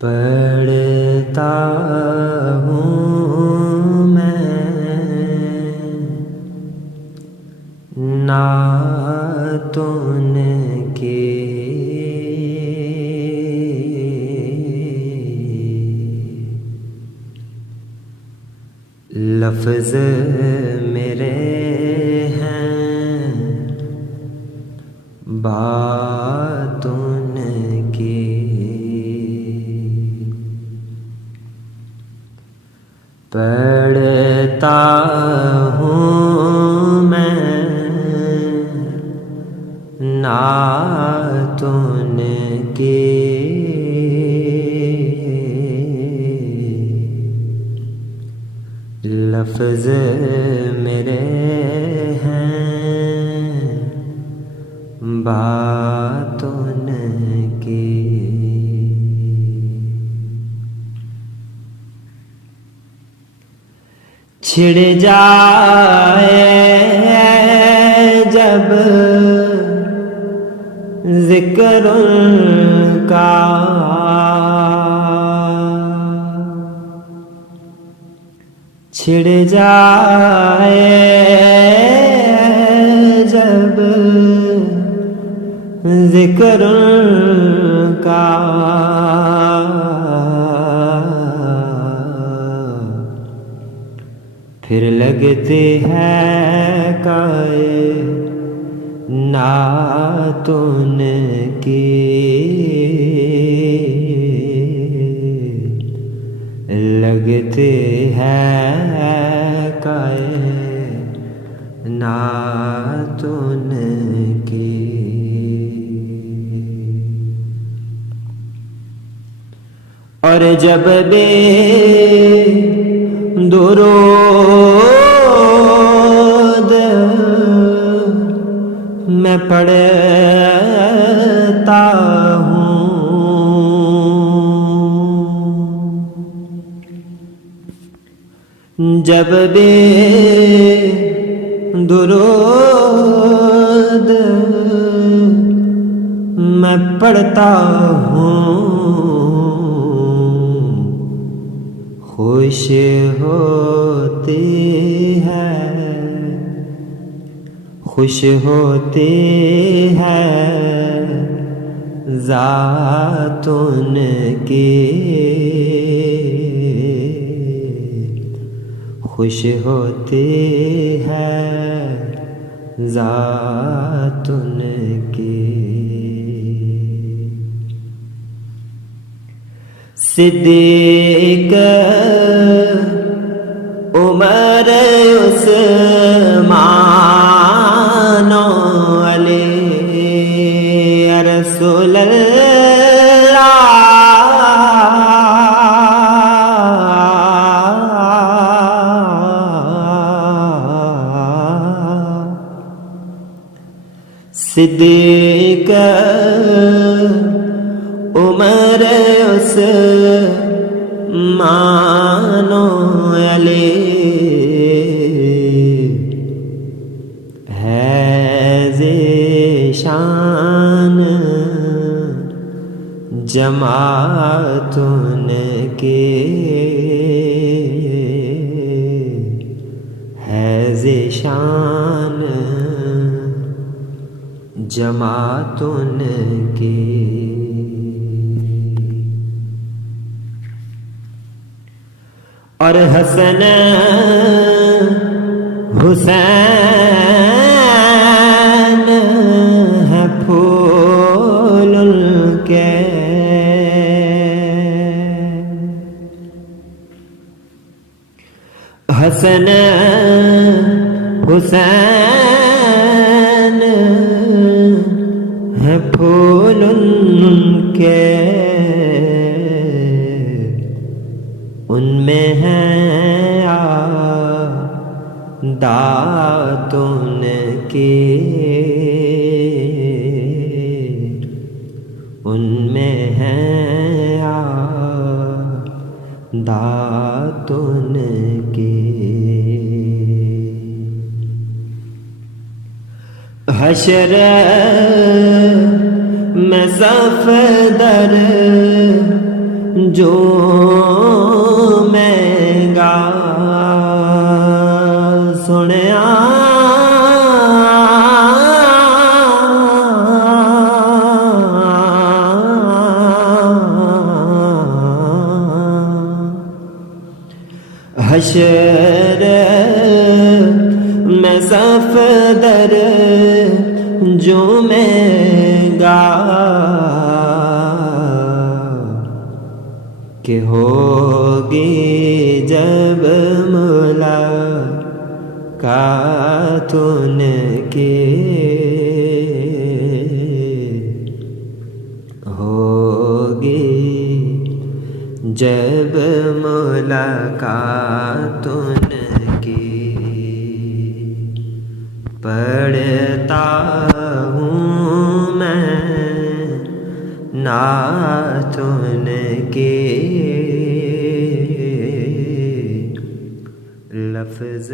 پڑھتا ہوں میں نعتوں کی لفظ میرے ہیں باتوں کی پڑھتا ہوں میں نعتوں کی لفظ میرے ہیں باتوں کی چھڑ جائے جب ذکر کا چھڑ جائے جب ذکر کا پھر لگتے ہیں کائناتوں کی لگتے ہیں کائناتوں کی اور جب بھی درود میں پڑھتا ہوں جب بھی درود میں پڑھتا ہوں خوش ہوتی ہے خوش ہوتی ہے ذاتوں کی خوش ہوتی ہے ذاتوں کی صدیق عمر عثمان علی رسول اللہ صدیق عمر عثمان علی ہے ذیشان جماعتوں کی ہے ذیشان جماعتوں کی اور حسن حسین ہے پھول کے حسن حسین ہے پھول کے ان میں ہیں عاداتوں کی ان میں ہیں عاداتوں کی حشر میں صف در جو میں گا سنیا حشر میں صفدر جو میں گا کہ ہوگی جب ملاقات ان کی ہوگی جب ملاقات ان کی پڑھتا ہوں میں نعت ان کی لفظ